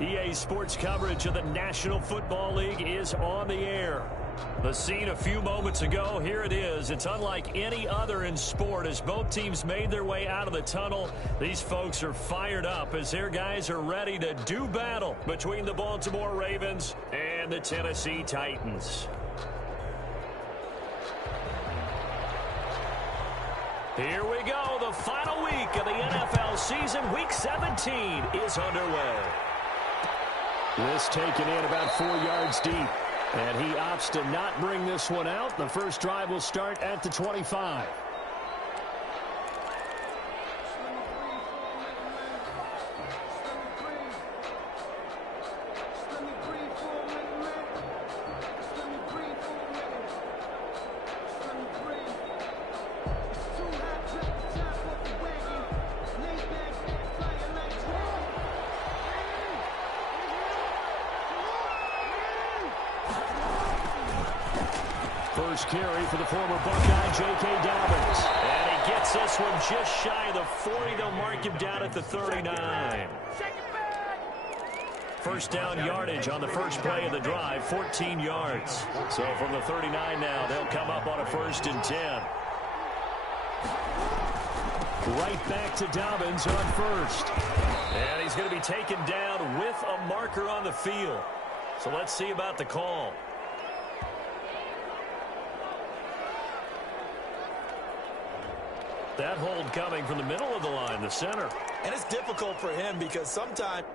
EA Sports coverage of the National Football League is on the air. The scene a few moments ago, here it is. It's unlike any other in sport as both teams made their way out of the tunnel. These folks are fired up as their guys are ready to do battle between the Baltimore Ravens and the Tennessee Titans. Here we go. The final week of the NFL season. Week 17 is underway. This taken in about 4 yards deep. And he opts to not bring this one out. The first drive will start at the 25. First carry for the former Buckeye, J.K. Dobbins. And he gets this one just shy of the 40. They'll mark him down at the 39. First down yardage on the first play of the drive, 14 yards. So from the 39 now, they'll come up on a 1st and 10. Right back to Dobbins on first. And he's going to be taken down with a marker on the field. So let's see about the call. That hold coming from the middle of the line, the center. And it's difficult for him because sometimes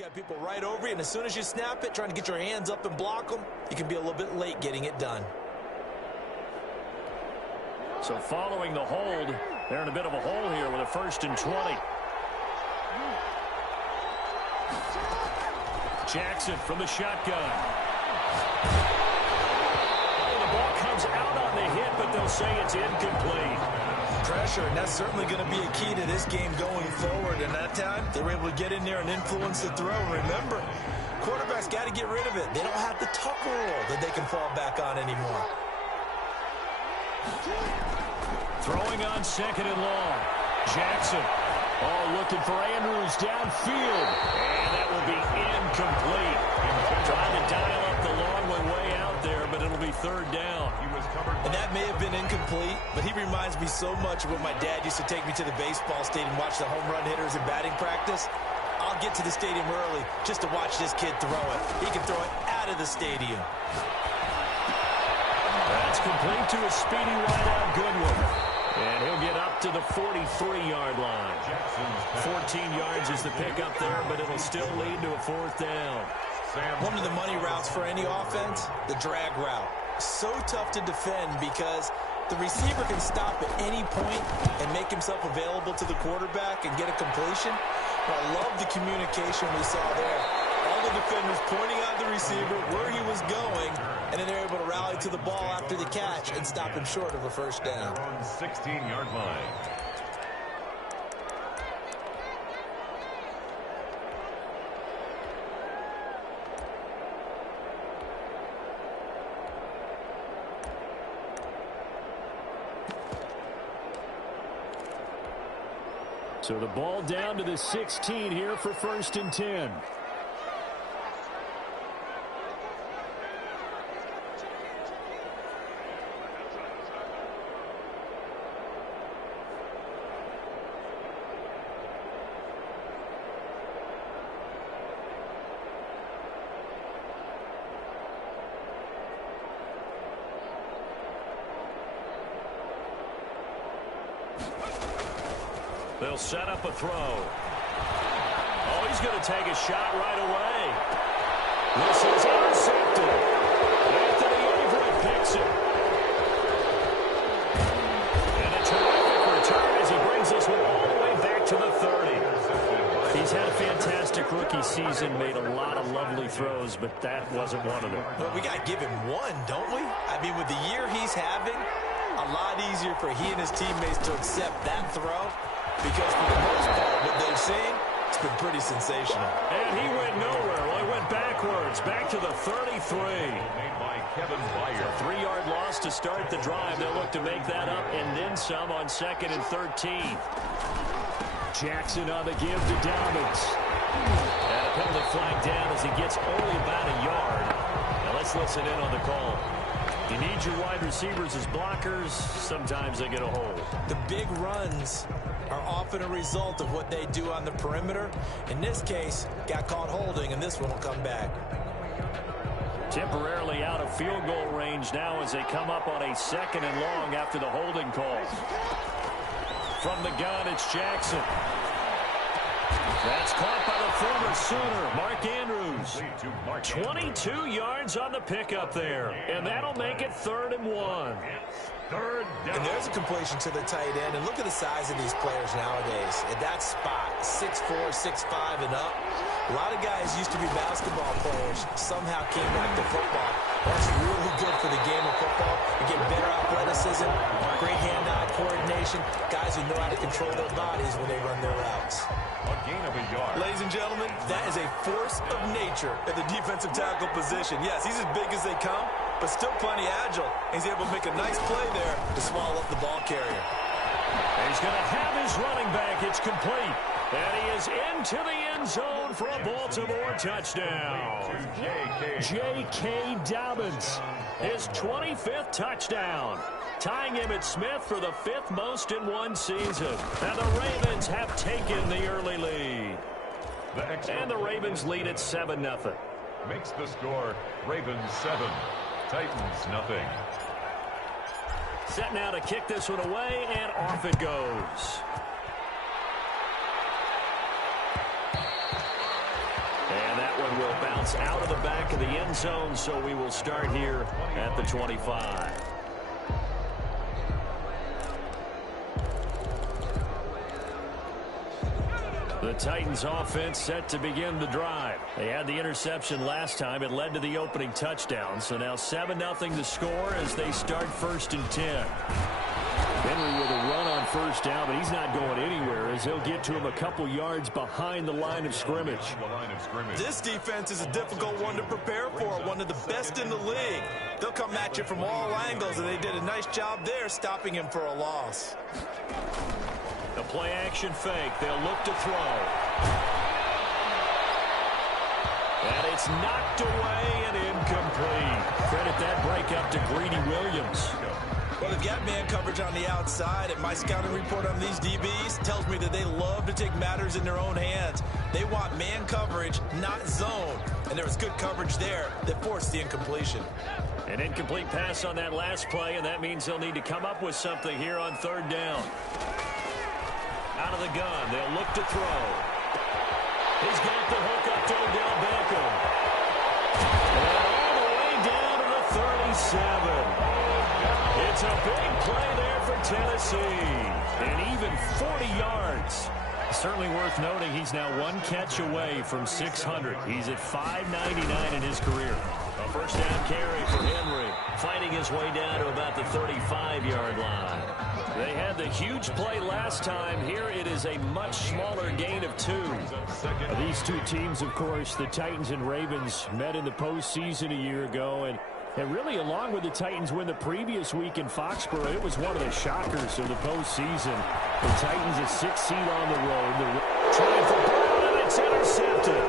got people right over you, and as soon as you snap it, trying to get your hands up and block them, you can be a little bit late getting it done. So following the hold, they're in a bit of a hole here with a 1st and 20. Jackson from the shotgun. Oh, the ball comes out on the hit, but they'll say it's incomplete. Pressure, and that's certainly going to be a key to this game going forward. And that time, they were able to get in there and influence the throw. Remember, quarterbacks got to get rid of it. They don't have the tuck rule that they can fall back on anymore. Throwing on 2nd and long. Jackson. Oh, looking for Andrews downfield. And that will be incomplete. Trying to dial up the long one way out there, but it'll be 3rd down. And that may have been incomplete, but he reminds me so much of when my dad used to take me to the baseball stadium and watch the home run hitters in batting practice. I'll get to the stadium early just to watch this kid throw it. He can throw it out of the stadium. That's complete to a speedy wideout Goodwin. And he'll get up to the 43-yard line. 14 yards is the pickup there, but it'll still lead to a 4th down. One of the money routes for any offense, the drag route. So tough to defend because the receiver can stop at any point and make himself available to the quarterback and get a completion. But I love the communication we saw there. All the defenders pointing out the receiver where he was going, and then they're able to rally to the ball after the catch and stop him short of a 1st down. On 16-yard line. So the ball down to the 16 here for 1st and 10. They'll set up a throw. Oh, he's going to take a shot right away. This is intercepted. Anthony Averett picks it. And a terrific return as he brings this one all the way back to the 30. He's had a fantastic rookie season, made a lot of lovely throws, but that wasn't one of them. Well, we got to give him one, don't we? I mean, with the year he's having, a lot easier for he and his teammates to accept that throw. Because for the most part, what they've seen, it's been pretty sensational. And he went nowhere. Well, he went backwards, back to the 33. Made by Kevin Byard. A 3-yard loss to start the drive. They'll look to make that up and then some on 2nd and 13. Jackson on the give to Dobbins. And a penalty flag down as he gets only about a yard. Now let's listen in on the call. You need your wide receivers as blockers. Sometimes they get a hold. The big runs are often a result of what they do on the perimeter. In this case, got caught holding, and this one will come back. Temporarily out of field goal range now as they come up on a 2nd and long after the holding call. From the gun, it's Jackson. That's caught by the former Sooner, Mark Andrews. 22 yards on the pickup there, and that'll make it 3rd and 1. 3rd down. And there's a completion to the tight end. And look at the size of these players nowadays. At that spot, 6'4", 6'5", and up. A lot of guys used to be basketball players. Somehow came back to football. That's really good for the game of football. You get better athleticism, great hand-eye coordination. Guys who know how to control their bodies when they run their routes. A gain of a yard. Ladies and gentlemen, that is a force of nature at the defensive tackle position. Yes, he's as big as they come, but still plenty agile. He's able to make a nice play there to swallow up the ball carrier. He's going to have his running back. It's complete. And he is into the end zone for a Baltimore touchdown. J.K. Dobbins, his 25th touchdown, tying Emmitt Smith for the 5th most in one season. And the Ravens have taken the early lead. And the Ravens lead at 7-0. Makes the score Ravens 7, Titans nothing. Set now to kick this one away, and off it goes. one will bounce out of the back of the end zone, so we will start here at the 25. The Titans offense set to begin the drive. They had the interception last time. It led to the opening touchdown. So now 7-0 to score as they start 1st and 10. Henry with a run on first down, but he's not going anywhere as he'll get to him a couple yards behind the line of scrimmage. This defense is a difficult one to prepare for, one of the best in the league. They'll come at you from all angles, and they did a nice job there stopping him for a loss. The play action fake. They'll look to throw. And it's knocked away and incomplete. Credit that break up to Greedy Williams. Well, they've got man coverage on the outside, and my scouting report on these DBs tells me that they love to take matters in their own hands. They want man coverage, not zone. And there was good coverage there that forced the incompletion. An incomplete pass on that last play, and that means they'll need to come up with something here on 3rd down. Out of the gun, they'll look to throw. He's got the hook up to Odell Beckham. And all the way down to the 37. It's a big play there for Tennessee. And even 40 yards. Certainly worth noting he's now 1 catch away from 600. He's at 599 in his career. A first down carry for Henry, fighting his way down to about the 35-yard line. They had the huge play last time. Here it is a much smaller gain of 2. These two teams, of course, the Titans and Ravens, met in the postseason a year ago. And really, along with the Titans win the previous week in Foxborough, it was one of the shockers of the postseason. The Titans a 6th seed on the road. Trying for Brown, and it's intercepted.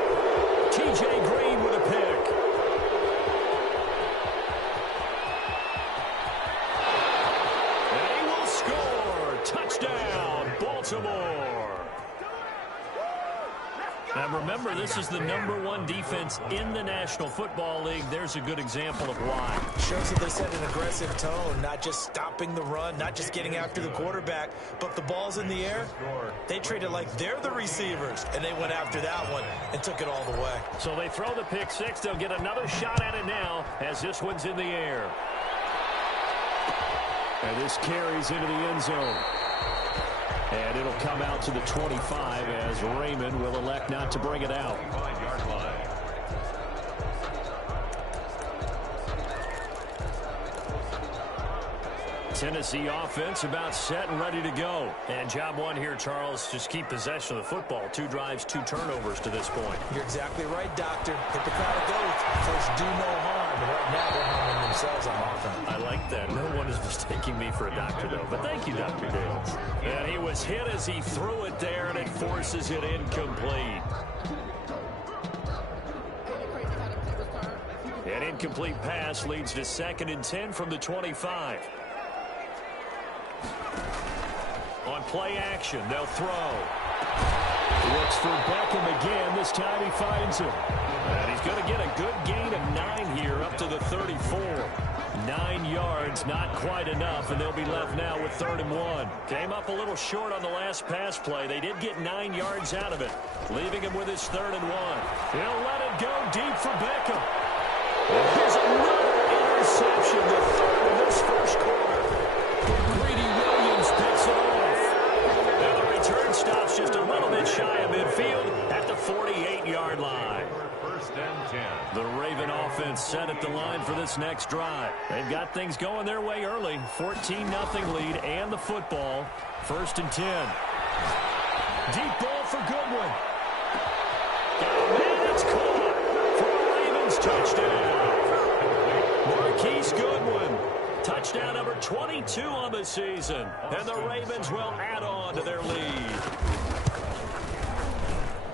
T.J. Green with a pick. And he will score. Touchdown, Baltimore. Now remember, this is the #1 defense in the National Football League. There's a good example of why. Shows that they set an aggressive tone, not just stopping the run, not just getting after the quarterback, but the ball's in the air. They treat it like they're the receivers, and they went after that one and took it all the way. So they throw the pick six. They'll get another shot at it now as this one's in the air. And this carries into the end zone. And it'll come out to the 25 as Raymond will elect not to bring it out. Tennessee offense about set and ready to go. And job one here, Charles, just keep possession of the football. 2 drives, 2 turnovers to this point. You're exactly right, Doctor. Hippocratic oath. First, do no harm. And right now, they're harming themselves on offense. I like that. No one is mistaking me for a doctor, though. But thank you, Dr. Dales. And he was hit as he threw it there, and it forces it incomplete. An incomplete pass leads to 2nd and 10 from the 25. On play action, they'll throw. Looks for Beckham again. This time he finds him. And he's going to get a good gain of 9 here up to the 34. 9 yards, not quite enough, and they'll be left now with 3rd and 1. Came up a little short on the last pass play. They did get 9 yards out of it, leaving him with his 3rd and 1. He'll let it go deep for Beckham. And here's another interception, the 3rd of this first quarter. Greedy Williams picks it off. And the return stops just a little bit shy of midfield at the 48-yard line. First and 10. The Raven offense set at the line for this next drive. They've got things going their way early. 14-0 lead and the football. 1st and 10. Deep ball for Goodwin. And it's caught for a Ravens touchdown. Marquise Goodwin. Touchdown number 22 on the season. And the Ravens will add on to their lead.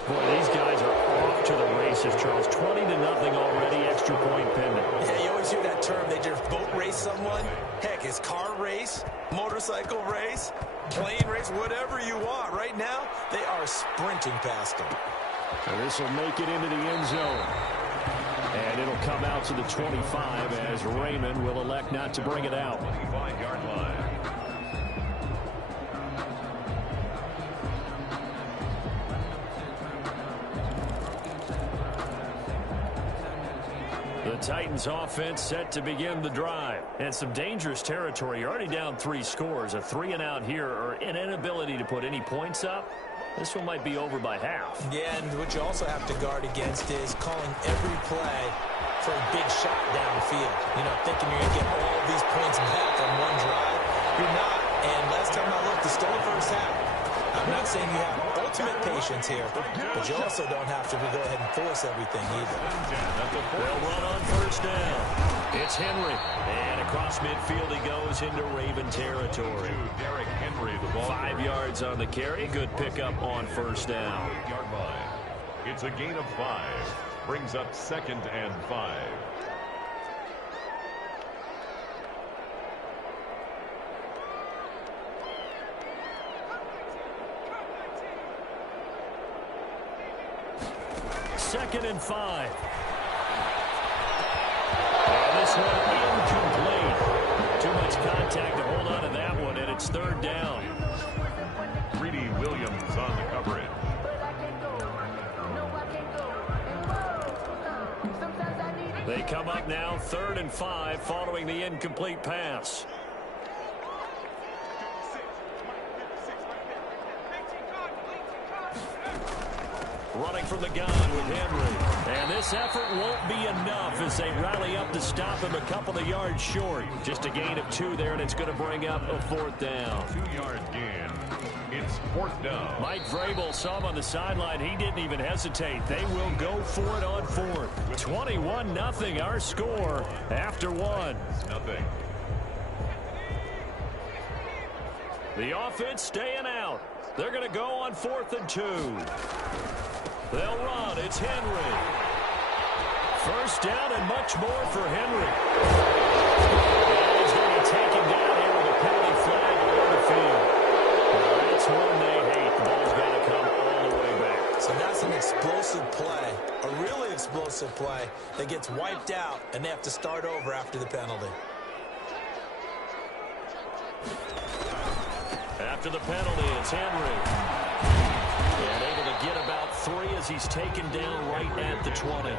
Boy, these guys are off to the races, Charles. 20-0 already, extra point pending. Yeah, you always hear that term. They just boat race someone. Heck, it's car race, motorcycle race, plane race, whatever you want. Right now, they are sprinting past them. And this will make it into the end zone. And it'll come out to the 25 as Raymond will elect not to bring it out. 25-yard line. Titans offense set to begin the drive. And some dangerous territory. You're already down 3 scores. A 3-and-out here or an inability to put any points up. This one might be over by half. Yeah, and what you also have to guard against is calling every play for a big shot downfield. You know, thinking you're going to get all of these points back on one drive. You're not. And last time I looked, it's still the first half. I'm not saying you have ultimate patience here, but you also don't have to go ahead and force everything either. They'll run on first down. It's Henry. And across midfield he goes into Raven territory. Derrick Henry, the ball. 5 yards on the carry. Good pickup on first down. 8-yard line. It's a gain of 5. Brings up 2nd and 5. Second and 5. And this one incomplete. Too much contact to hold on to that one, and it's 3rd down. Greedy Williams on the coverage. They come up now 3rd and 5 following the incomplete pass. Running from the gun with Henry. And this effort won't be enough as they rally up to stop him a couple of yards short. Just a gain of 2 there, and it's going to bring up a 4th down. 2-yard gain. It's 4th down. Mike Vrabel saw him on the sideline. He didn't even hesitate. They will go for it on 4th. 21-0 our score after 1. Nothing. The offense staying out. They're going to go on 4th and 2. They'll run. It's Henry. First down and much more for Henry. And he's going to be taken down here with a penalty flag on the field. That's one they hate. The ball's got to come all the way back. So that's an explosive play, a really explosive play that gets wiped out, and they have to start over after the penalty. After the penalty, it's Henry. And able to get about 3 as he's taken down right at the 20.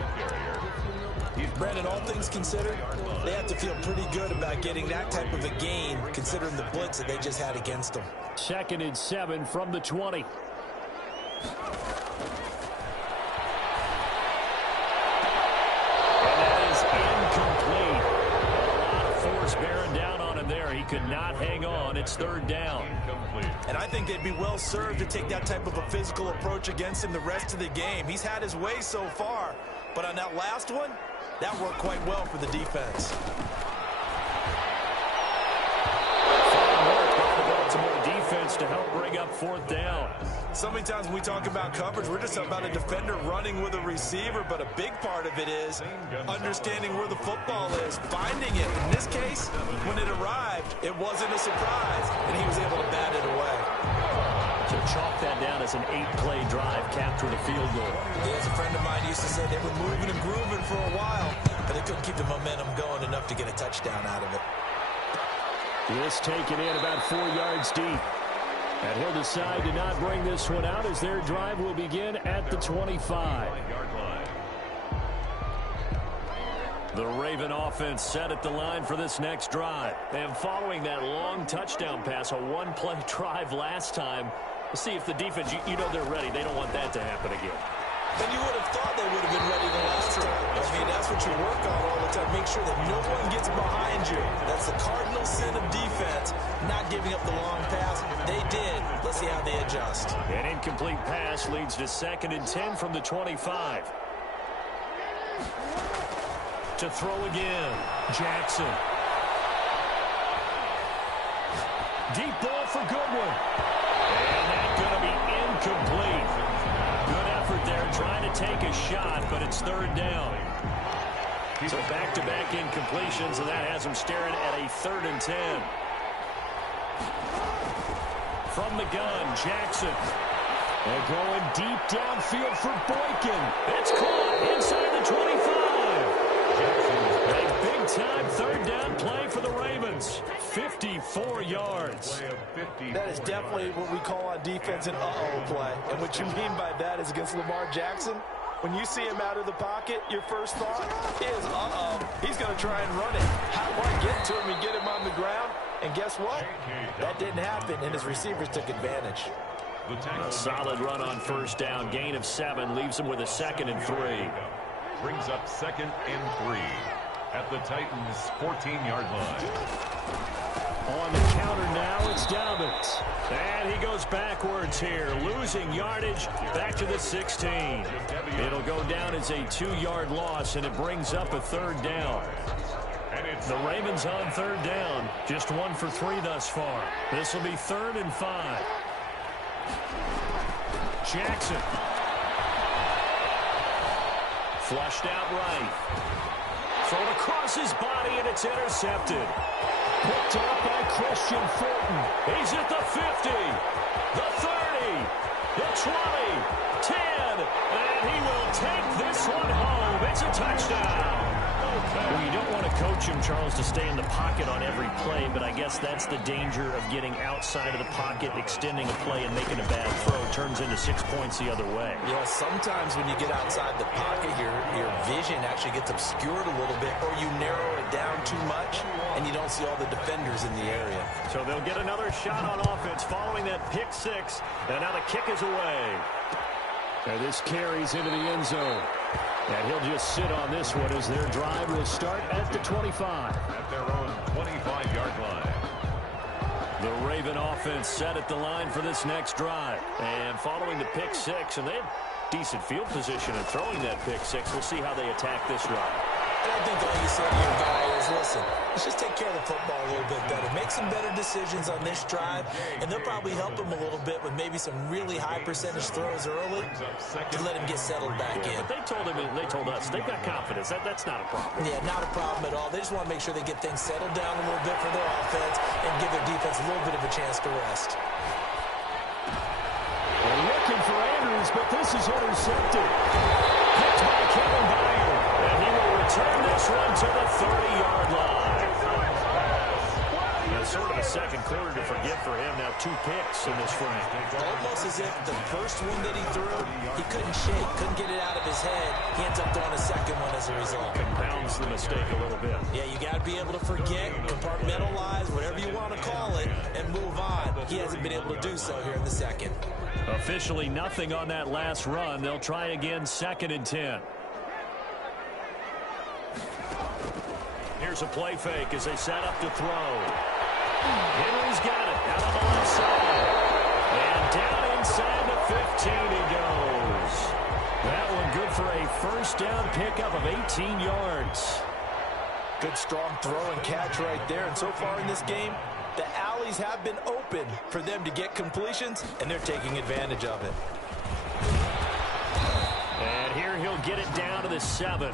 Brandon, all things considered, they have to feel pretty good about getting that type of a gain, considering the blitz that they just had against them. 2nd and 7 from the 20. And that is incomplete. A lot of force bearing down on him there. He could not hang on. It's 3rd down. And I think they'd be well served to take that type of a physical approach against him the rest of the game. He's had his way so far, but on that last one, that worked quite well for the defense. Fine work by the Baltimore defense to help bring up 4th down. So many times when we talk about coverage, we're just about a defender running with a receiver, but a big part of it is understanding where the football is, finding it. In this case, when it arrived, it wasn't a surprise, and he was able to bat it away. So chalk that down as an 8-play drive, capturing a field goal. Yeah, as a friend of mine used to say, they were moving and grooving for a while, but they couldn't keep the momentum going enough to get a touchdown out of it. This taken in about 4 yards deep. And he'll decide to not bring this one out as their drive will begin at the 25. The Raven offense set at the line for this next drive. And following that long touchdown pass, a 1-play drive last time, we'll see if the defense, you know they're ready. They don't want that to happen again. And you would have thought they would have been ready the last time. I mean, that's what you work on all the time. Make sure that no one gets behind you. That's the cardinal sin of defense, not giving up the long pass. They did. Let's see how they adjust. An incomplete pass leads to 2nd and 10 from the 25. To throw again, Jackson. Deep ball for Goodwin. And that's going to be incomplete. Good effort there trying to take a shot, but it's 3rd down. So back-to-back incompletions, and that has them staring at a 3rd and 10. From the gun, Jackson. They're going deep downfield for Boykin. It's caught inside the 25. A big-time 3rd down play for the Ravens. 54 yards. That is definitely what we call on defense an uh-oh play. And what you mean by that is against Lamar Jackson, When you see him out of the pocket, your first thought is, he's going to try and run it. How do I get to him and get him on the ground? And guess what? That didn't happen, and his receivers took advantage. A solid run on first down. Gain of 7 leaves him with a 2nd and 3. Brings up 2nd and 3 at the Titans' 14-yard line. On the counter now, it's Dobbins. And he goes backwards here, losing yardage back to the 16. It'll go down as a 2-yard loss, and it brings up a 3rd down. The Ravens on 3rd down, just 1 for 3 thus far. This will be 3rd and 5. Jackson. Flushed out right. Thrown across his body, and it's intercepted. Picked up by Christian Fulton. He's at the 50, the 30, the 20, 10, and he will take this one home. It's a touchdown. Well, you don't want to coach him, Charles, to stay in the pocket on every play, but I guess that's the danger of getting outside of the pocket, extending a play, and making a bad throw. Turns into 6 points the other way. Yeah, sometimes when you get outside the pocket, your vision actually gets obscured a little bit, or you narrow it down too much, and you don't see all the defenders in the area. So they'll get another shot on offense following that pick 6, and now the kick is away. And this carries into the end zone. And he'll just sit on this one as their drive will start at the 25. At their own 25-yard line. The Raven offense set at the line for this next drive. And following the pick 6, and they have decent field position in throwing that pick 6. We'll see how they attack this drive. And I think all you say to your guy is, listen, let's just take care of the football a little bit better. Make some better decisions on this drive, and they'll probably help him a little bit with maybe some really high percentage throws early to let him get settled back in. But they told us, they've got confidence. That's not a problem. Yeah, not a problem at all. They just want to make sure they get things settled down a little bit for their offense and give their defense a little bit of a chance to rest. They're looking for Andrews, but this is intercepted. Picked by Kevin Byard, and he will return this one to the 30-yard line. Now, sort of a second quarter to forget for him. Now 2 picks in this frame. Almost as if the first one that he threw, he couldn't shake, couldn't get it out of his head. He ends up throwing a second one as a result. Compounds the mistake a little bit. Yeah, you got to be able to forget, compartmentalize, whatever you want to call it, and move on. He hasn't been able to do so here in the second. Officially nothing on that last run. They'll try again, 2nd and 10. Here's a play fake as they set up to throw. Henry's got it out on the left side. And down inside the 15 he goes. That one good for a first down pickup of 18 yards. Good strong throw and catch right there. And so far in this game, the alleys have been open for them to get completions, and they're taking advantage of it. And here he'll get it down to the 7.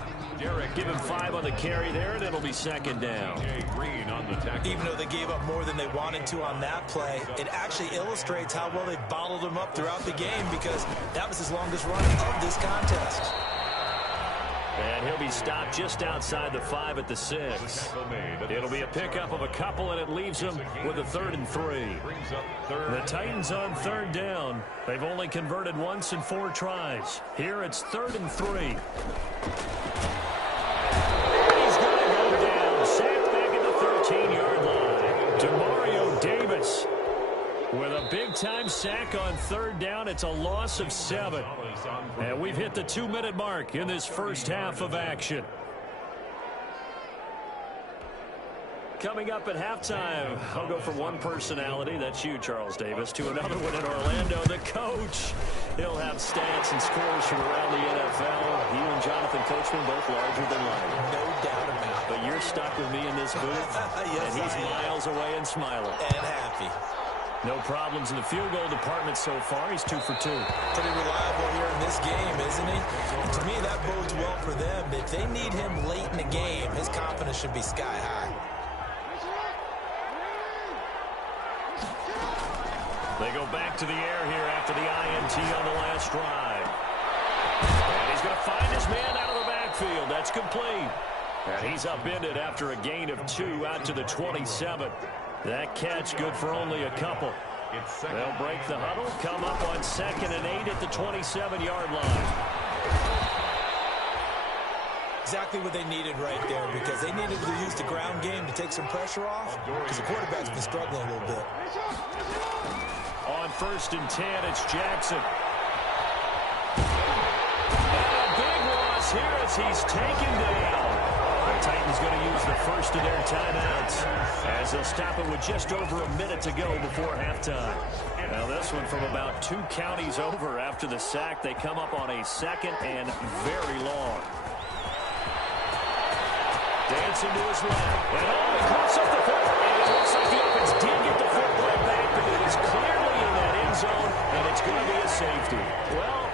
Give him 5 on the carry there, and it'll be 2nd down. Green on the tackle. Even though they gave up more than they wanted to on that play, it actually illustrates how well they bottled him up throughout the game, because that was his longest run of this contest. And he'll be stopped just outside the 5 at the 6. It'll be a pickup of a couple, and it leaves him with a 3rd and 3. The Titans on 3rd down. They've only converted once in 4 tries. Here it's 3rd and 3. He's going to go down. Sacked back at the 13-yard line. Demario Davis with a big-time sack on 3rd down. It's a loss of 7. And we've hit the 2-minute mark in this first half of action. Coming up at halftime, I'll go from one personality, that's you, Charles Davis, to another one in Orlando, the coach. He'll have stats and scores from around the NFL. You and Jonathan Coachman both larger than life. No doubt about it. But you're stuck with me in this booth, Yes, and he's miles away and smiling. And happy. No problems in the field goal department so far. He's 2 for 2. Pretty reliable here in this game, isn't he? And to me, that bodes well for them. If they need him late in the game, his confidence should be sky high. They go back to the air here after the INT on the last drive. And he's going to find his man out of the backfield. That's complete. And he's upended after a gain of 2 out to the 27. That catch good for only a couple. They'll break the huddle, come up on 2nd and 8 at the 27-yard line. Exactly what they needed right there, because they needed to use the ground game to take some pressure off, because the quarterback's been struggling a little bit. On 1st and 10, it's Jackson. And a big loss here as he's taken down. The Titans going to use the first of their timeouts as they'll stop it with just over a minute to go before halftime. Now this one from about 2 counties over after the sack. They come up on a 2nd and very long. Dancing to his left. And he close up the foot. And it looks like the offense did get the football back, but it is clearly in that end zone, and it's going to be a safety. Well,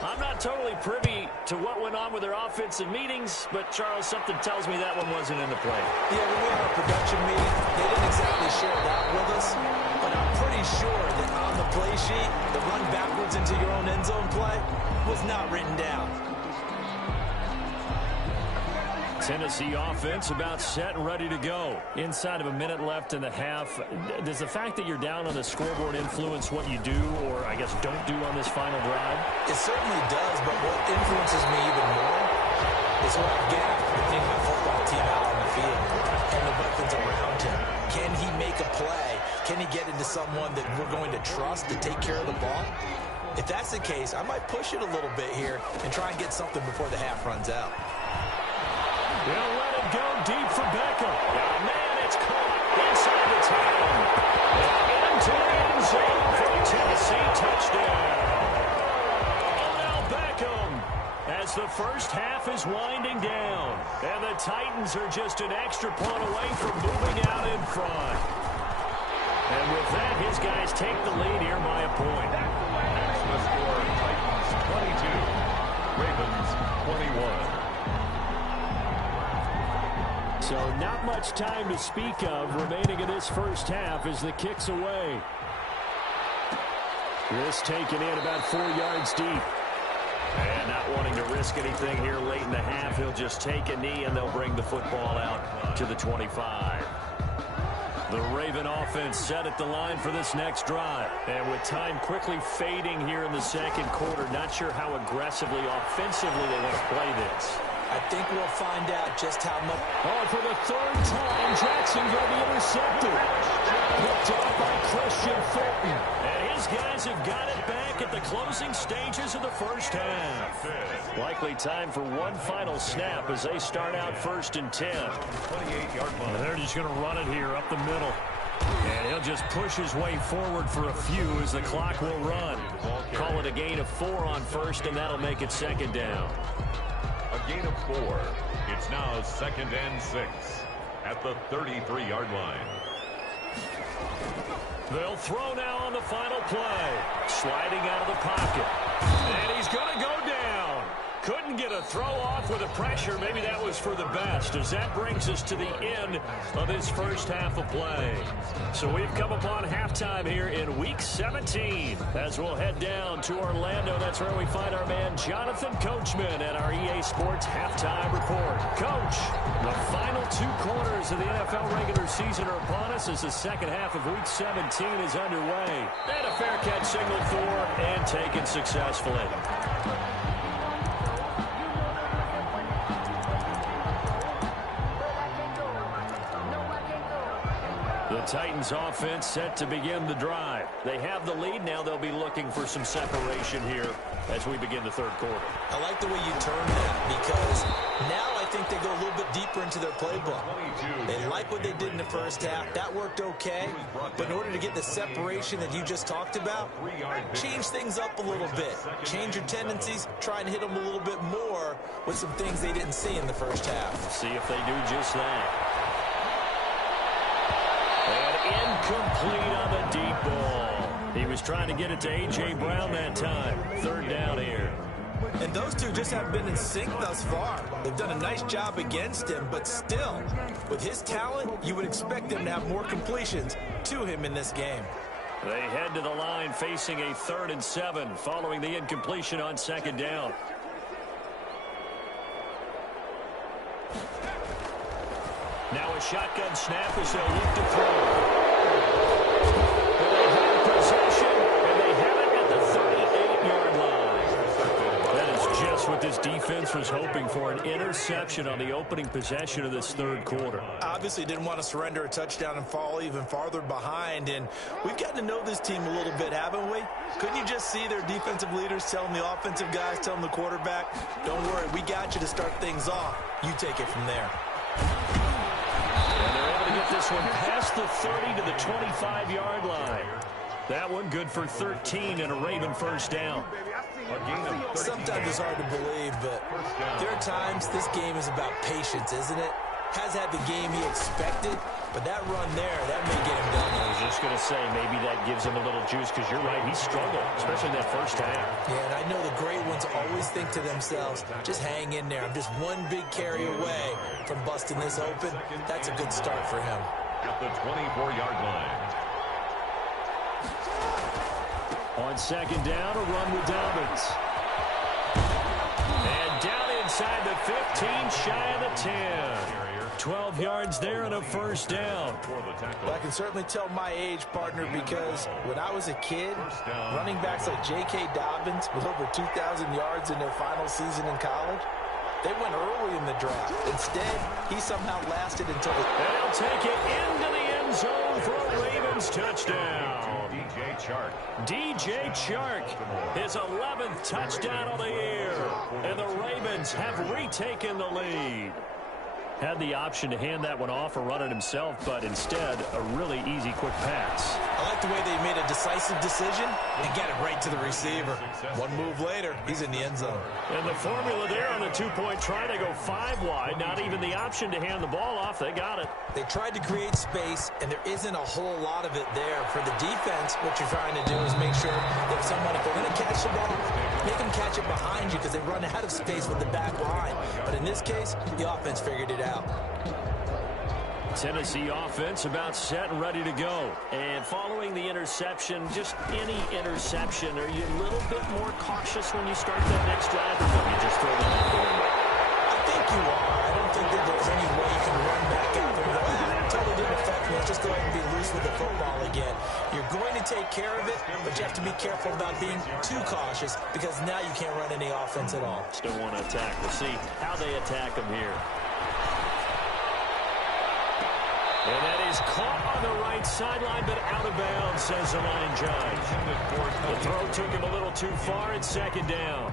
I'm not totally privy to what went on with their offensive meetings, but, Charles, something tells me that one wasn't in the play. Yeah, when we had a production meeting, they didn't exactly share that with us, but I'm pretty sure that on the play sheet, the run backwards into your own end zone play was not written down. Tennessee offense about set and ready to go. Inside of a minute left in the half. Does the fact that you're down on the scoreboard influence what you do, or I guess don't do on this final drive? It certainly does, but what influences me even more is what I've gathered putting my football team out on the field and the weapons around him. Can he make a play? Can he get into someone that we're going to trust to take care of the ball? If that's the case, I might push it a little bit here and try and get something before the half runs out. They'll let it go deep for Beckham. Oh, man, it's caught inside the 10. Into the end zone for a Tennessee touchdown. Odell Beckham as the first half is winding down. And the Titans are just an extra point away from moving out in front. And with that, his guys take the lead here by a point. That's the score. Titans 22, Ravens 21. So not much time to speak of remaining in this first half as the kick's away. This taken in about 4 yards deep. And not wanting to risk anything here late in the half, he'll just take a knee and they'll bring the football out to the 25. The Raven offense set at the line for this next drive. And with time quickly fading here in the second quarter, not sure how aggressively, offensively they want to play this. I think we'll find out just how much. Oh, for the 3rd time, Jackson going to be intercepted. Picked off by Christian Fulton. And his guys have got it back at the closing stages of the first half. Likely time for one final snap as they start out 1st and 10. 28-yard line. They're just going to run it here up the middle. And he'll just push his way forward for a few as the clock will run. Call it a gain of 4 on 1st, and that'll make it 2nd down. A gain of 4. It's now 2nd and 6 at the 33-yard line. They'll throw now on the final play. Sliding out of the pocket. And he's going to go down. Couldn't get a throw off with the pressure. Maybe that was for the best, as that brings us to the end of this first half of play. So we've come upon halftime here in Week 17. As we'll head down to Orlando, that's where we find our man Jonathan Coachman at our EA Sports Halftime Report. Coach, the final 2 quarters of the NFL regular season are upon us as the second half of Week 17 is underway. And a fair catch signaled for and taken successfully. The Titans offense set to begin the drive. They have the lead. Now they'll be looking for some separation here as we begin the 3rd quarter. I like the way you turn that, because now I think they go a little bit deeper into their playbook. They like what they did in the first half. That worked okay. But in order to get the separation that you just talked about, change things up a little bit. Change your tendencies. Try and hit them a little bit more with some things they didn't see in the first half. See if they do just that. Incomplete on the deep ball. He was trying to get it to A.J. Brown that time. 3rd down here. And those two just haven't been in sync thus far. They've done a nice job against him, but still, with his talent, you would expect them to have more completions to him in this game. They head to the line facing a 3rd and 7 following the incompletion on 2nd down. Now a shotgun snap as they'll look to throw. They have possession, and they have it at the 38-yard line. That is just what this defense offense was hoping for an interception on the opening possession of this third quarter. Obviously didn't want to surrender a touchdown and fall even farther behind. And we've gotten to know this team a little bit, haven't we? Couldn't you just see their defensive leaders telling the offensive guys, telling the quarterback, don't worry, we got you to start things off. You take it from there. And they're able to get this one past the 30 to the 25-yard line. That one good for 13 and a Raven first down. Sometimes it's hard to believe, but there are times this game is about patience, isn't it? Has had the game he expected, but that run there, that may get him done. I was just going to say, maybe that gives him a little juice, because you're right, he struggled, especially in that first half. Yeah, and I know the great ones always think to themselves, just hang in there. I'm just one big carry away from busting this open. That's a good start for him. At the 24-yard line. On second down, a run with Dobbins. And down inside the 15, shy of the 10. 12 yards there and a first down. Well, I can certainly tell my age, partner, because when I was a kid, running backs like J.K. Dobbins with over 2,000 yards in their final season in college, they went early in the draft. Instead, he somehow lasted until the... They'll take it into the end zone for a Ravens touchdown. DJ Chark, his 11th touchdown of the year. And the Ravens have retaken the lead. Had the option to hand that one off or run it himself, but instead, a really easy, quick pass. I like the way they made a decisive decision and get it right to the receiver. One move later, he's in the end zone. And the formula there on the two-point try to go 5 wide. Not even the option to hand the ball off. They got it. They tried to create space, and there isn't a whole lot of it there. For the defense, what you're trying to do is make sure that someone, if they're going to catch the ball, make them catch it behind you because they run out of space with the back line. But in this case, the offense figured it out. Tennessee offense about set and ready to go. And following the interception, just any interception, are you a little bit more cautious when you start that next drive, or will you just throw it out there? I think you are. I don't think that there's any way you can run back out there and go, it totally didn't affect me. Let's just go ahead and be loose with the football again. You're going to take care of it, but you have to be careful about being too cautious because now you can't run any offense at all. Still want to attack. We'll see how they attack them here. And that is caught on the right sideline, but out of bounds, says the line judge. The throw took him a little too far at second down.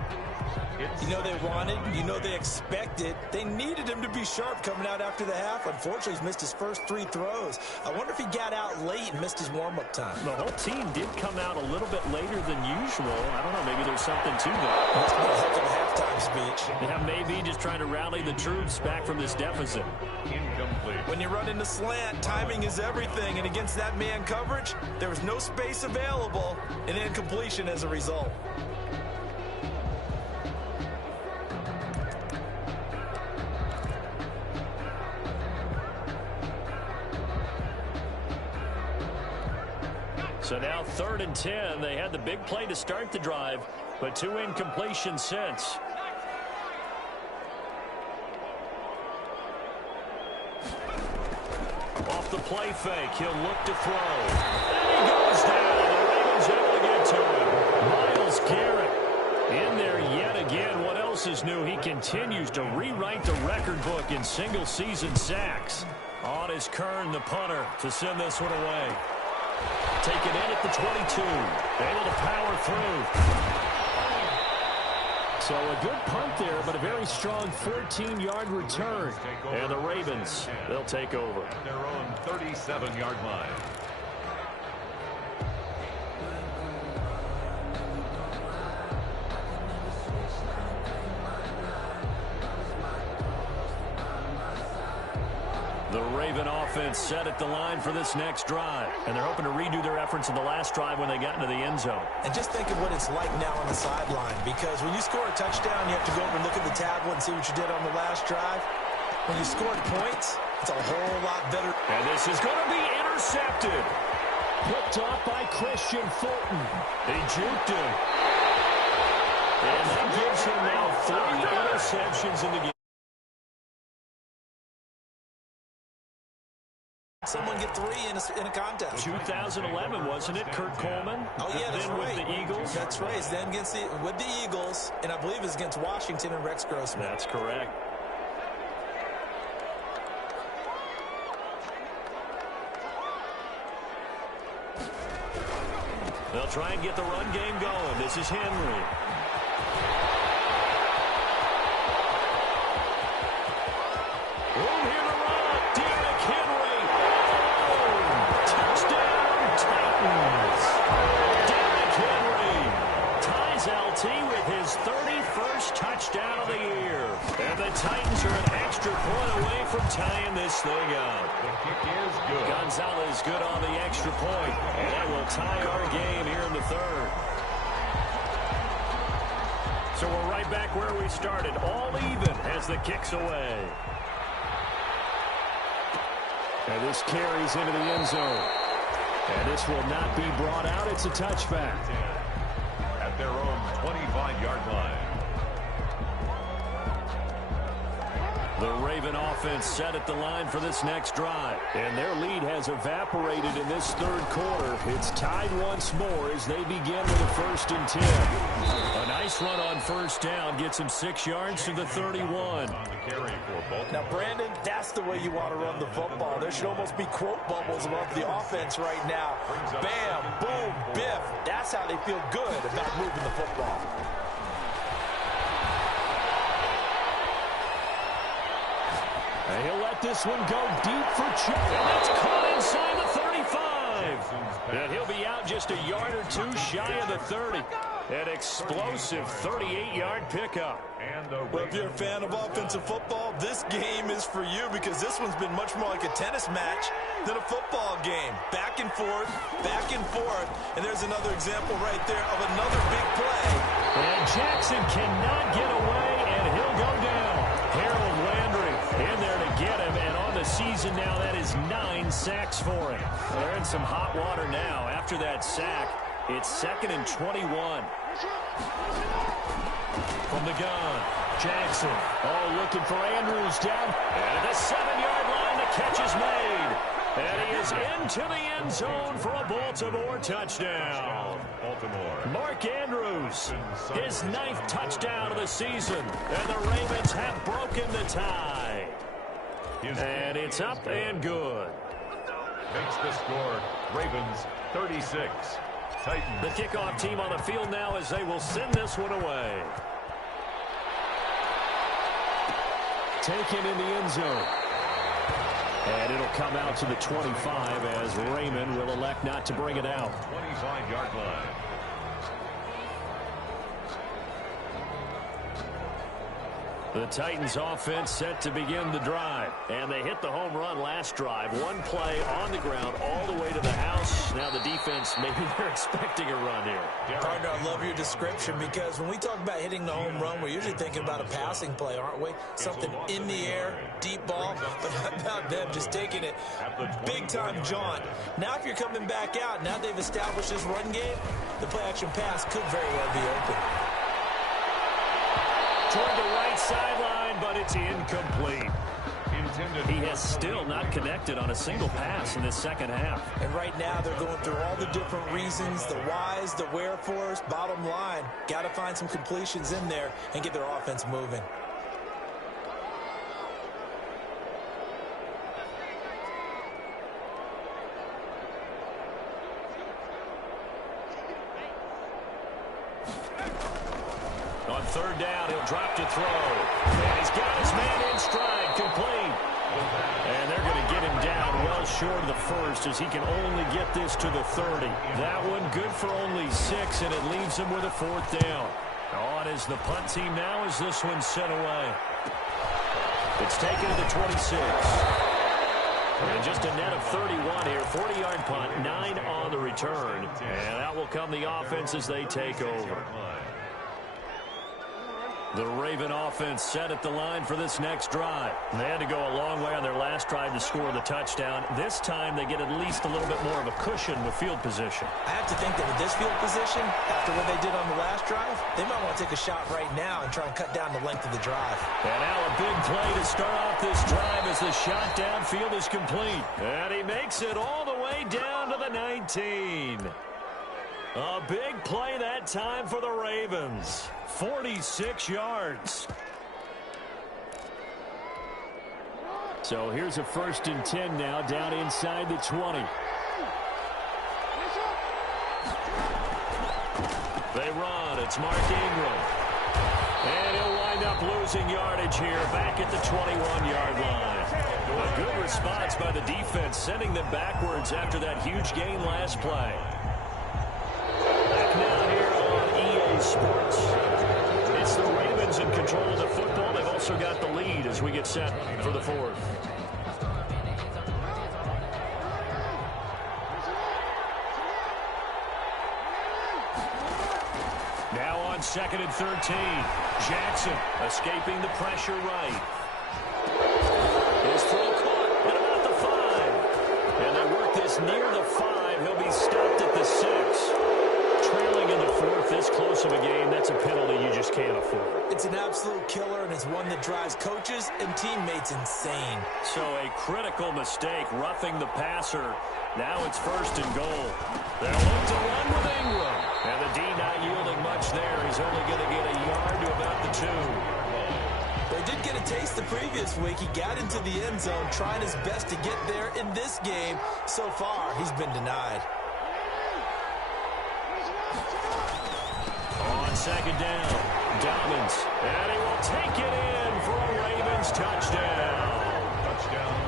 You know they wanted, you know they expected. They needed him to be sharp coming out after the half. Unfortunately, he's missed his first 3 throws. I wonder if he got out late and missed his warm-up time. The whole team did come out a little bit later than usual. I don't know, maybe there's something to that. Must be a heck of a halftime speech. Yeah, maybe just trying to rally the troops back from this deficit. Incomplete. When you run in the slant, timing is everything, and against that man coverage, there was no space available, and incompletion as a result. So now 3rd and 10. They had the big play to start the drive, but 2 incompletions since. Off the play fake, he'll look to throw. And he goes down. The Ravens able to get to him. Myles Garrett in there yet again. What else is new? He continues to rewrite the record book in single-season sacks. On is Kern, the punter, to send this one away. Taken in at the 22. Able to power through. So a good punt there, but a very strong 14-yard return. And the Ravens, they'll take over. Their own 37-yard line. The Raven offense set at the line for this next drive. And they're hoping to redo their efforts in the last drive when they got into the end zone. And just think of what it's like now on the sideline, because when you score a touchdown, you have to go over and look at the tablet and see what you did on the last drive. When you scored points, it's a whole lot better. And this is going to be intercepted. Picked off by Christian Fulton. He juked him. And that gives him now 3 interceptions in the game. someone get 3 in a contest. 2011, wasn't it, Kurt Coleman? Oh, yeah, that's then right. with the Eagles. That's right. It's then with the Eagles, and I believe it's against Washington and Rex Grossman. That's correct. They'll try and get the run game going. This is Henry. Room here to run. Derrick Henry. Oh, touchdown, Titans. Derrick Henry ties LT with his 31st touchdown of the year. And the Titans are an extra point away from tying this thing up. The kick is good. Gonzalez good on the extra point. And that will tie our game here in the third. So we're right back where we started. All even as the kick's away. And this carries into the end zone. And this will not be brought out. It's a touchback. At their own 25-yard line. The Raven offense set at the line for this next drive. And their lead has evaporated in this third quarter. It's tied once more as they begin with a 1st and 10. A nice run on first down gets him 6 yards to the 31. Now, Brandon, that's the way you want to run the football. There should almost be quote bubbles above the offense right now. Bam, boom, biff. That's how they feel good about moving the football. And he'll let this one go deep for Chubb. And that's caught inside the 35. And he'll be out just a yard or 2 shy of the 30. An explosive 38-yard pickup. Well, if you're a fan of offensive football, this game is for you because this one's been much more like a tennis match than a football game. Back and forth, and there's another example right there of another big play. And Jackson cannot get away, and he'll go down. Harold Landry in there to get him, and on the season now, that is 9 sacks for him. They're in some hot water now. After that sack, it's 2nd and 21. From the gun, Jackson. Oh, looking for Andrews down. And at the 7-yard line, the catch is made. And he is into the end zone for a Baltimore touchdown. Mark Andrews, his 9th touchdown of the season. And the Ravens have broken the tie. And it's up and good. Makes the score, Ravens 36. Titans. The kickoff team on the field now as they will send this one away. Taken in the end zone. And it'll come out to the 25 as Raymond will elect not to bring it out. 25-yard line. The Titans offense set to begin the drive. And they hit the home run last drive. One play on the ground all the way to the house. Now the defense, maybe they're expecting a run here. Partner, I love your description because when we talk about hitting the home run, we're usually thinking about a passing play, aren't we? Something in the air, deep ball. But how about them just taking it big-time jaunt? Now if you're coming back out, now they've established this run game, the play-action pass could very well be open. Toward the right sideline, but it's incomplete. He has still not connected on a single pass in this second half. And right now they're going through all the different reasons, the whys, the wherefores. Bottom line, got to find some completions in there and get their offense moving. On third down, he'll drop to throw. And he's got his man in stride, complete. And they're going to get him down well short of the first as he can only get this to the 30. That one good for only 6, and it leaves him with a 4th down. On is the punt team now as this one's sent away. It's taken to the 26. And just a net of 31 here. 40-yard punt, 9 on the return. And that will come the offense as they take over. The Raven offense set at the line for this next drive. They had to go a long way on their last drive to score the touchdown. This time they get at least a little bit more of a cushion with field position. I have to think that with this field position, after what they did on the last drive, they might want to take a shot right now and try and cut down the length of the drive. And now a big play to start off this drive as the shot downfield is complete. And he makes it all the way down to the 19. A big play that time for the Ravens. 46 yards. So here's a 1st and 10 now down inside the 20. They run. It's Mark Ingram. And he'll wind up losing yardage here back at the 21-yard line. A good response by the defense, sending them backwards after that huge gain last play. Back now here on EA Sports. It's the Ravens in control of the football. They've also got the lead as we get set for the 4th. Now on 2nd and 13. Jackson escaping the pressure right. His throw caught at about the 5. And they work this near the 5. He'll be stopped at the 6. Trailing in the 4th, this close of a game, that's a penalty you just can't afford. It's an absolute killer, and it's one that drives coaches and teammates insane. So a critical mistake, roughing the passer. Now it's 1st and goal. They'll look to run with Ingram. And the D not yielding much there. He's only going to get a yard to about the 2. They did get a taste the previous week. He got into the end zone, trying his best to get there in this game. So far, he's been denied. On 2nd down, Dobbins, and he will take it in for a Ravens touchdown.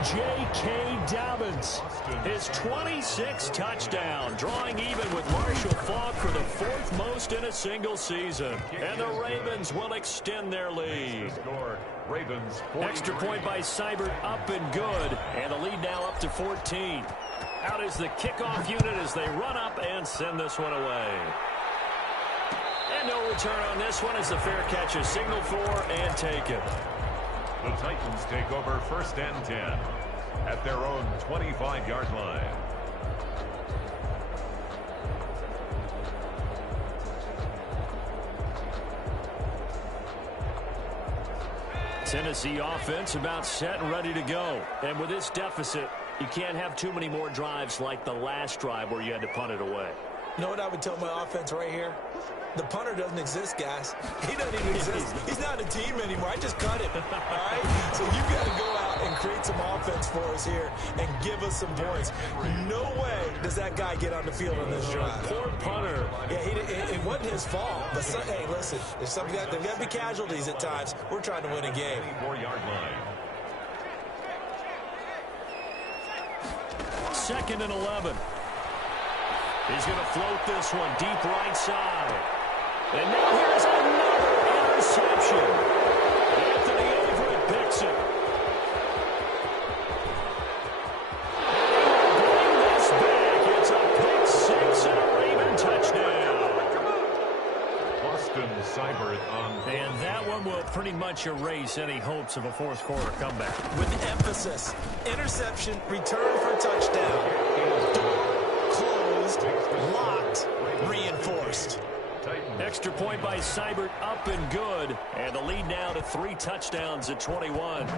J.K. Dobbins, his 26th touchdown, drawing even with Marshall Faulk for the 4th most in a single season. And the Ravens will extend their lead. Extra point by Seibert, up and good, and the lead now up to 14. Out is the kickoff unit as they run up and send this one away. And no return on this one as the fair catch is signaled for and taken. The Titans take over 1st and 10 at their own 25-yard line. Tennessee offense about set and ready to go. And with this deficit, you can't have too many more drives like the last drive where you had to punt it away. You know what I would tell my offense right here? The punter doesn't exist, guys. He doesn't even exist. He's not a team anymore. I just cut him. All right? So you got to go out and create some offense for us here and give us some points. No way does that guy get on the field on this drive. Poor punter. Yeah, it wasn't his fault. But hey, listen, there's got to be casualties at times. We're trying to win a game. 4-yard line. 2nd and 11. He's going to float this one deep right side. And now here's another interception. Anthony Averett picks it. And he will bring this back. It's a pick 6 and a Raven touchdown. Austin Seibert on. And that one will pretty much erase any hopes of a 4th quarter comeback. With emphasis, interception, return for touchdown. Locked, reinforced. Extra point by Seibert, up and good. And the lead now to 3 touchdowns at 21. And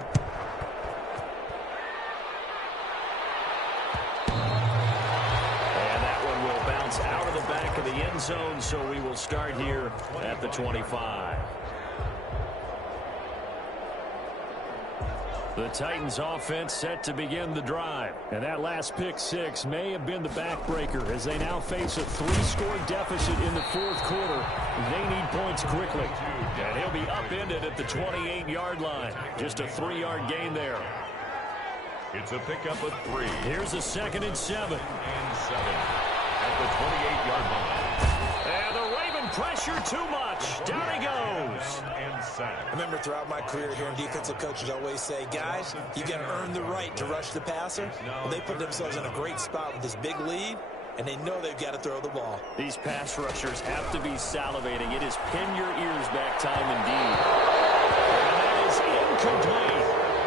that one will bounce out of the back of the end zone, so we will start here at the 25. The Titans offense set to begin the drive. And that last pick 6 may have been the backbreaker as they now face a 3-score deficit in the 4th quarter. They need points quickly. And he'll be upended at the 28-yard line. Just a 3-yard gain there. It's a pickup of 3. Here's a 2nd and 7. And 7 at the 28-yard line. And the Raven pressure too much. Down he goes. I remember throughout my career hearing defensive coaches always say, guys, you got to earn the right to rush the passer. Well, they put themselves in a great spot with this big lead. and they know they've got to throw the ball. These pass rushers have to be salivating. It is pin your ears back time indeed. And that is incomplete.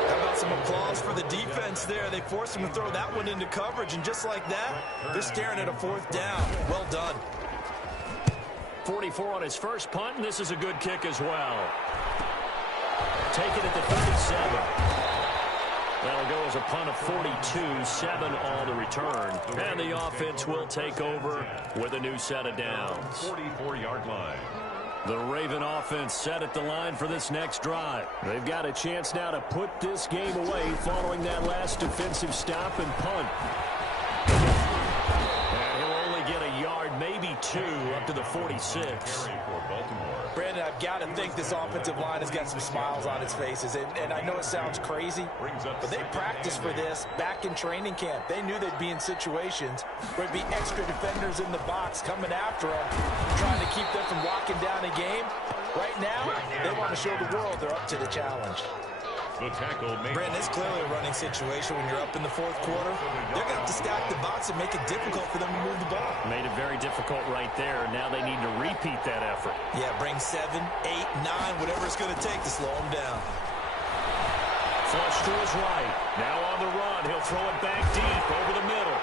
How about some applause for the defense there? They forced him to throw that one into coverage, and just like that, they're staring at a 4th down. Well done. 44 on his first punt, and this is a good kick as well. Taken at the 37. That'll go as a punt of 42, 7 on the return. And the offense will take over with a new set of downs. 44-yard line. The Raven offense set at the line for this next drive. They've got a chance now to put this game away following that last defensive stop and punt. And he'll only get a yard, maybe 2, up to the 46. Brandon, I've got to think this offensive line has got some smiles on its faces. And I know it sounds crazy, but they practiced for this back in training camp. They knew they'd be in situations where there'd be extra defenders in the box coming after them, trying to keep them from locking down a game. Right now, they want to show the world they're up to the challenge. The tackle made. Brandon, it's clearly a running situation when you're up in the 4th quarter. They're going to have to stack the box and make it difficult for them to move the ball. Made it very difficult right there. Now they need to repeat that effort. Yeah, bring 7, 8, 9, whatever it's going to take to slow them down. Flush to his right. Now on the run. He'll throw it back deep over the middle.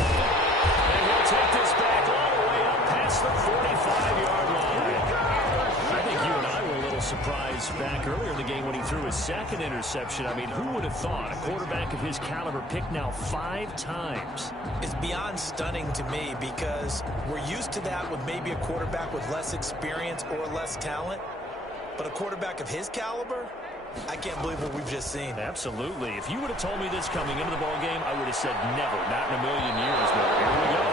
And he'll take this back all the way up past the 45-yard line. I think you and I were a little surprised back earlier in the game when he threw his second interception. I mean, who would have thought a quarterback of his caliber picked now 5 times? It's beyond stunning to me because we're used to that with maybe a quarterback with less experience or less talent. But a quarterback of his caliber, I can't believe what we've just seen. Absolutely. If you would have told me this coming into the ballgame, I would have said never, not in a million years. But here we go.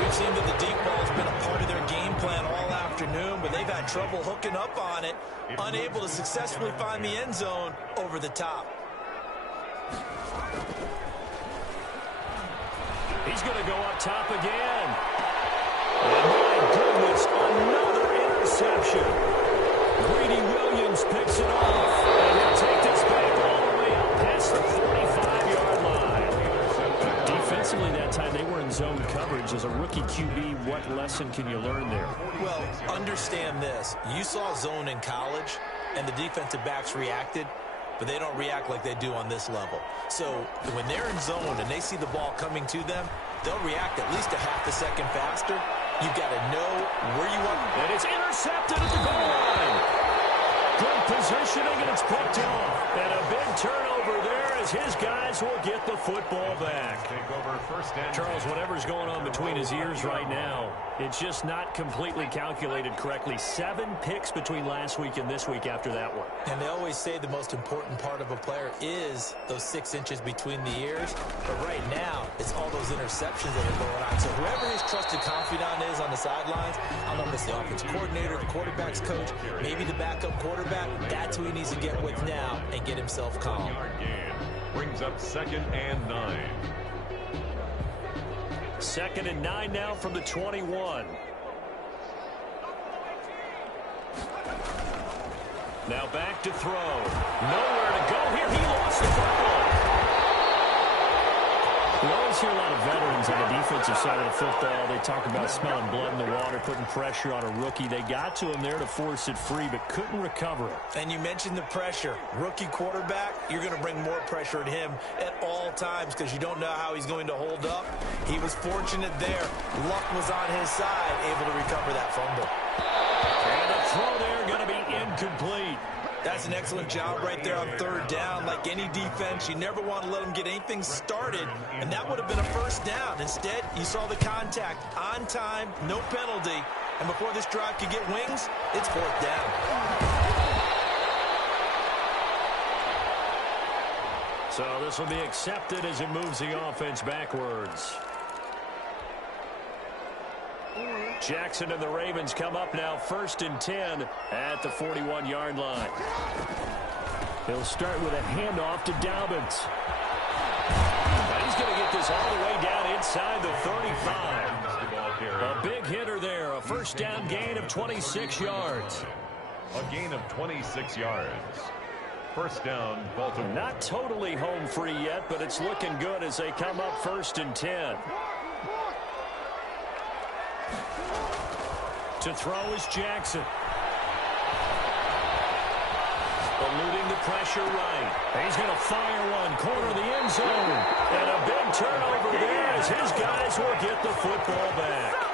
We've seen that the deep ball has been a part of their game plan all afternoon, but they've had trouble hooking up on it, unable to successfully find the end zone over the top. He's going to go up top again. And my goodness, another interception. Greedy Williams picks it off. And he'll take this back all the way up past the 45-yard line. Defensively that time, they were in zone coverage. As a rookie QB, what lesson can you learn there? Well, understand this. You saw zone in college, and the defensive backs reacted, but they don't react like they do on this level. So when they're in zone and they see the ball coming to them, they'll react at least a half a second faster. You've got to know where you want. And it's intercepted at the goal line. Good positioning, and it's picked off. And a big turnover there as his guys will get the football back. Take over first and Charles, whatever's going on between his ears right now, it's just not completely calculated correctly. 7 picks between last week and this week after that one. And they always say the most important part of a player is those 6 inches between the ears. But right now, it's all those interceptions that are going on. So whoever his trusted confidant is on the sidelines, I don't know if it's the offense coordinator, the quarterback's coach, maybe the backup quarterback, that's who he needs to get with now and get himself calm. gain. Brings up 2nd and 9. 2nd and 9 now from the 21. Now back to throw. Nowhere to go here. He lost the football. We always hear a lot of veterans on the defensive side of the football. They talk about smelling blood in the water, putting pressure on a rookie. They got to him there to force it free, but couldn't recover it. And you mentioned the pressure. Rookie quarterback, you're going to bring more pressure at him at all times because you don't know how he's going to hold up. He was fortunate there. Luck was on his side, able to recover that fumble. And the throw there going to be incomplete. That's an excellent job right there on 3rd down. Like any defense, you never want to let them get anything started, and that would have been a first down. Instead, you saw the contact on time, no penalty, and before this drive could get wings, it's 4th down. So this will be accepted as it moves the offense backwards. Jackson and the Ravens come up now 1st and 10 at the 41-yard line. He'll start with a handoff to Dobbins. He's going to get this all the way down inside the 35. A big hitter there, a first down gain of 26 yards. A gain of 26 yards. First down, Baltimore. Not totally home free yet, but it's looking good as they come up 1st and 10. To throw is Jackson. Eluding the pressure right. He's going to fire one. Corner of the end zone. And a big turnover there as his guys will get the football back.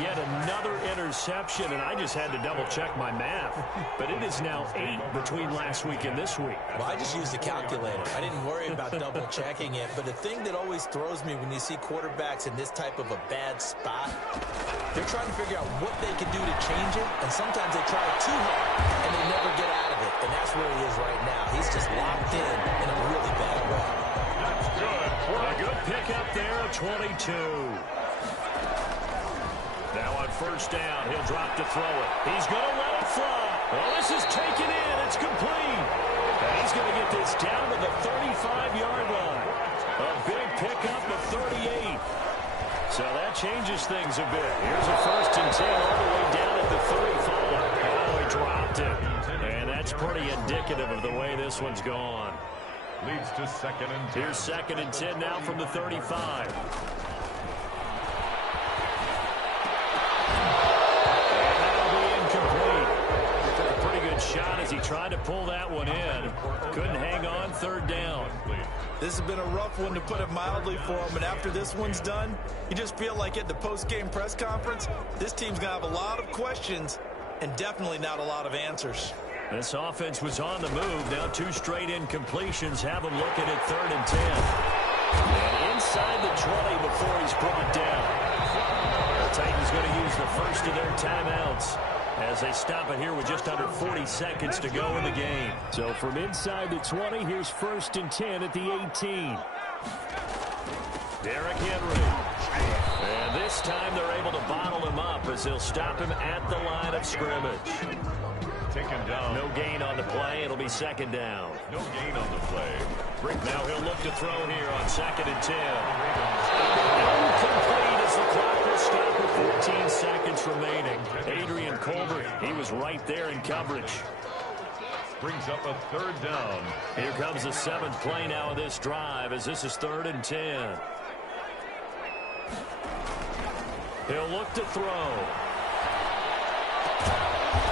Yet another interception, and I just had to double-check my math. But it is now 8 between last week and this week. Well, I just used a calculator. I didn't worry about double-checking it. But the thing that always throws me when you see quarterbacks in this type of a bad spot, they're trying to figure out what they can do to change it. And sometimes they try too hard, and they never get out of it. And that's where he is right now. He's just locked in a really bad way. That's good. A good pickup there at 22. Now on first down, he'll drop to throw it. He's going to let it fly. Well, this is taken in. It's complete. And he's going to get this down to the 35-yard line. A big pickup of 38. So that changes things a bit. Here's a 1st and 10 all the way down at the 35. Oh, he dropped it. And that's pretty indicative of the way this one's gone. Leads to 2nd and 10. Here's 2nd and 10 now from the 35. Shot as he tried to pull that one in. Couldn't hang on. 3rd down. This has been a rough one, to put it mildly, for him. And after this one's done, you just feel like at the post-game press conference, this team's going to have a lot of questions and definitely not a lot of answers. This offense was on the move. Now 2 straight incompletions have him looking at 3rd and 10. And inside the 20 before he's brought down. The Titans going to use the first of their timeouts as they stop it here with just under 40 seconds to go in the game. So from inside the 20, here's 1st and 10 at the 18. Derrick Henry. And this time they're able to bottle him up as they'll stop him at the line of scrimmage. Taken down. No gain on the play. It'll be 2nd down. No gain on the play. Now he'll look to throw here on 2nd and 10. Incomplete as the clock will stop with 14 seconds remaining. Adrian Colbert, he was right there in coverage. Brings up a 3rd down. Here comes the 7th play now of this drive as this is 3rd and 10. He'll look to throw.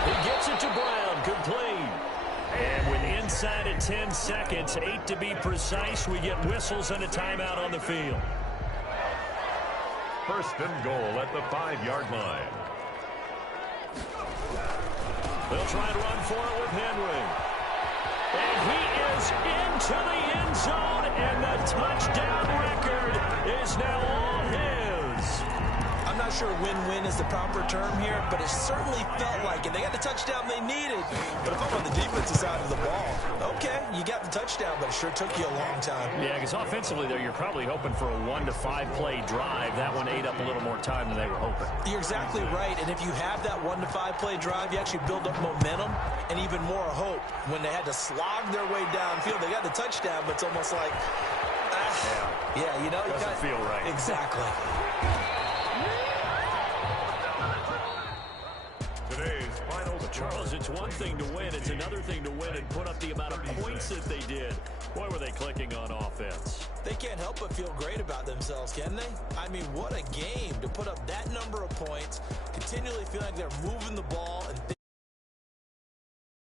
He gets it to Brown, complete. And with inside at 10 seconds, 8 to be precise, we get whistles and a timeout on the field. 1st and goal at the 5-yard line. They'll try and run for it with Henry. And he is into the end zone, and the touchdown record is now all his. I'm not sure win-win is the proper term here, but it certainly felt like it. They got the touchdown they needed. But if I'm on the defensive side of the ball, okay, you got the touchdown, but it sure took you a long time. Yeah, because offensively, though, you're probably hoping for a 1 to 5 play drive. That one ate up a little more time than they were hoping. You're exactly right, and if you have that 1 to 5 play drive, you actually build up momentum and even more hope. When they had to slog their way downfield, they got the touchdown, but it's almost like, yeah, you know, you doesn't feel right. Exactly. Today's final. Charles, it's one thing to win. It's another thing to win and put up the amount of points that they did. Boy, were they clicking on offense. They can't help but feel great about themselves, can they? I mean, what a game to put up that number of points, continually feel like they're moving the ball, and